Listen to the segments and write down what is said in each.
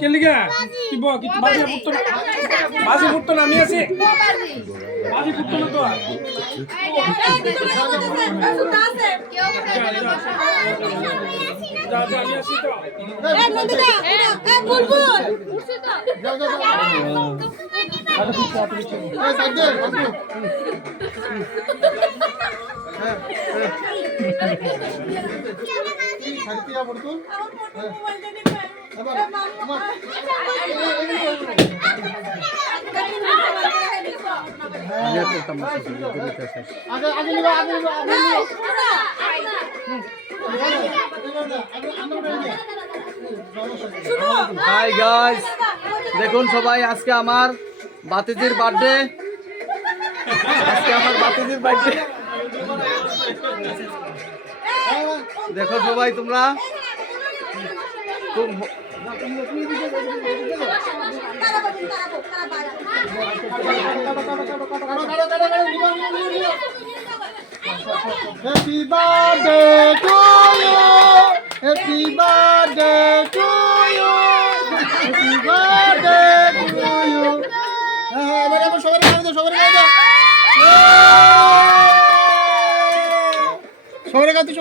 কেলিগা কি বল কি বাজি ফুটতো না বাজি ফুটতো না আমি আছি বাজি ফুটতো না তো যা যা আমি আছি তো এ নন্দিতা এ বুলবুল উঠছে তো যাও যাও আরে কি চাপ দিচ্ছ এই সাইডে বাবু হ্যাঁ সাইডে যা পড়তো আমার ফটো মোবাইলটা নিয়ে আবার আমার আমি করতাম না আগে আগে নিবা আগে নিবা আগে হাই গাইস দেখুন সবাই আজকে আমার বাতিজির বার্থডে দেখো সবাই তোমরা খুব Happy birthday to you. Happy birthday to you. Happy birthday to you. এবার সবাই গাইবে দাও সবাই গাইবে সবাই গাইতে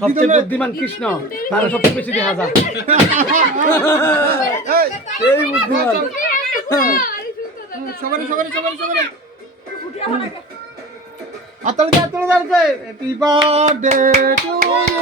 সবচেয়ে বুদ্ধিমান কৃষ্ণ তার সবচেয়ে বেশি দেখা যায় এই বুদ্ধিমান সবাই আতলে হ্যাপি বার্থডে টু ইউ